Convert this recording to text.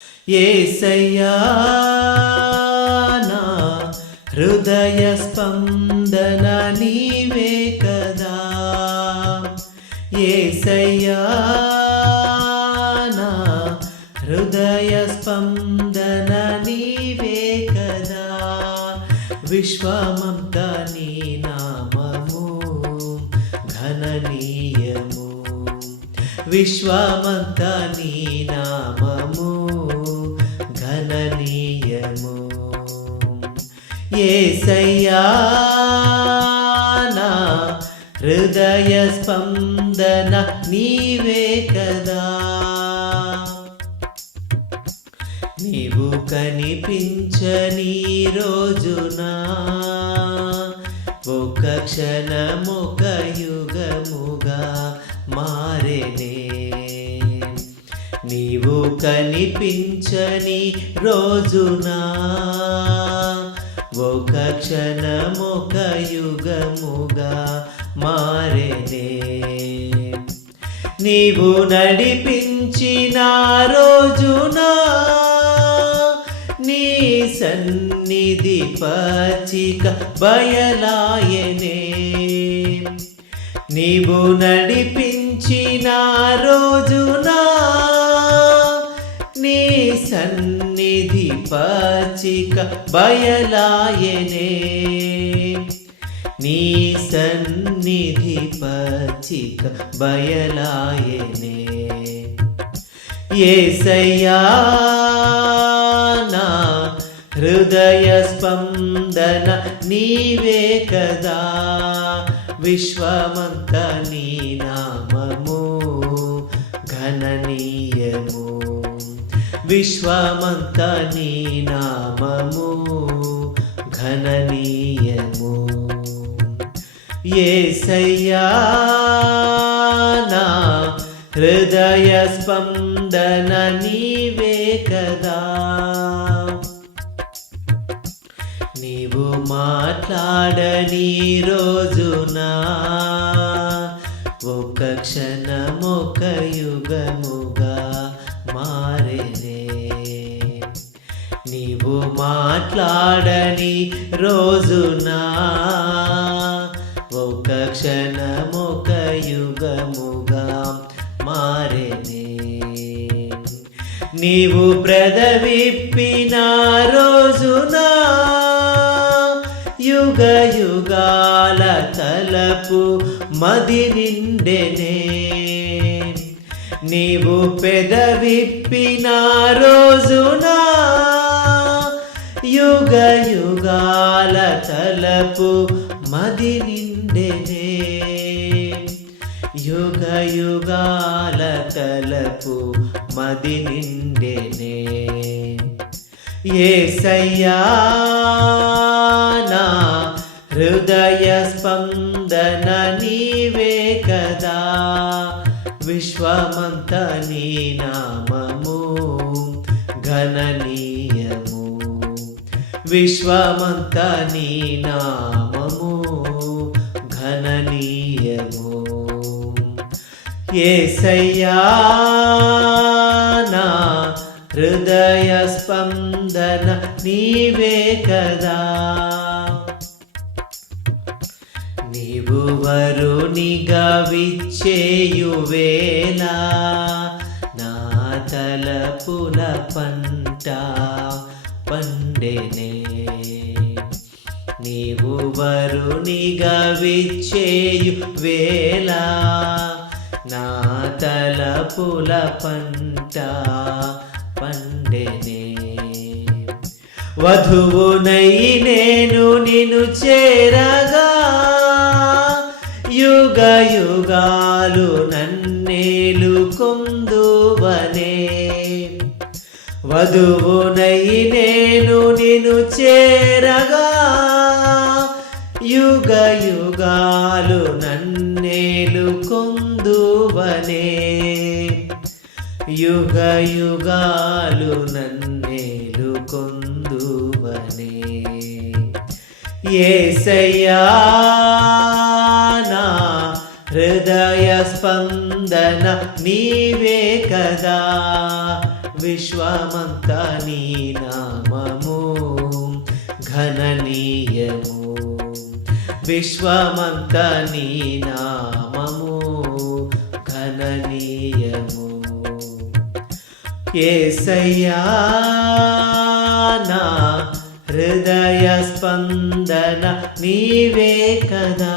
యేసయ్యా నా హృదయ స్పందన నీవే కదా. యేసయ్యా నా హృదయ స్పందన నీవే కదా. విశ్వమంతా నీ నామము ఘననీయము, విశ్వమంతా నీ నామము ఘననీయము. యేసయ్యా నా హృదయ స్పందన నీవే కదా. నీవు కనిపించని రోజున ఒక క్షణమొక యుగముగా మారెనే. నీవు కనిపించని రోజున ఒక క్షణమొక యుగముగా మారెనే. నీవు నడిపించిన రోజున నీ సన్నిధి పచ్చిక బయలాయనే. నీవు నడిపించిన రోజున నీ సన్నిధి పచ్చిక బయలాయనే. నీ సన్నిధి పచ్చిక బయలాయనే. యేసయ్యా నా హృదయ స్పందన నీవే కదా. విశ్వమంతా నీ నామము ఘననీయము, విశ్వమంతా నీ నామము ఘననీయము. యేసయ్యా నా హృదయ స్పందన నీవే కదా. నీవు మాట్లాడని రోజున ఒక క్షణమొక యుగముగా మారెనే. నీవు మాట్లాడని రోజున ఒక క్షణమొక యుగముగా మారెనే. నీవు పెదవిప్పిన రోజున యుగ యుగాల తలపు మది నిండెనే. నీవు పెదవిప్పిన రోజున యుగ యుగాల తలపు మది నిండెనే. యుగ యుగాల తలపు మది నిండెనే. యేసయ్యా నా హృదయ స్పందన నీవే కదా. విశ్వమంతా నీ నామము ఘననీయము, విశ్వమంతా నీ నామము ఘననీయము. యేసయ్యా నా హృదయ స్పందన నీవే కదా. నీవు వరునిగా విచ్చేయు వేళ నా తలపుల పంట పండెనే. నీవు వరునిగా విచ్చేయు వేళ నా తలపుల పంట పండెనే. వధువునై నేను నిన్ను చేరగా యుగ యుగాలు నన్నేలు కొందువనే. వధువునై నేను నిన్ను చేరగా యుగ యుగాలు నన్నేలు కొందువనే. యుగ యుగాలు నన్నేలు కొందువనే. యేసయ్యా నా హృదయ స్పందన నీవే కదా. విశ్వమంతా నీ నామము ఘననీయము. విశ్వమంతా నీ నామము ఘననీయము. యేసయ్యా నా హృదయ స్పందన నీవే కదా.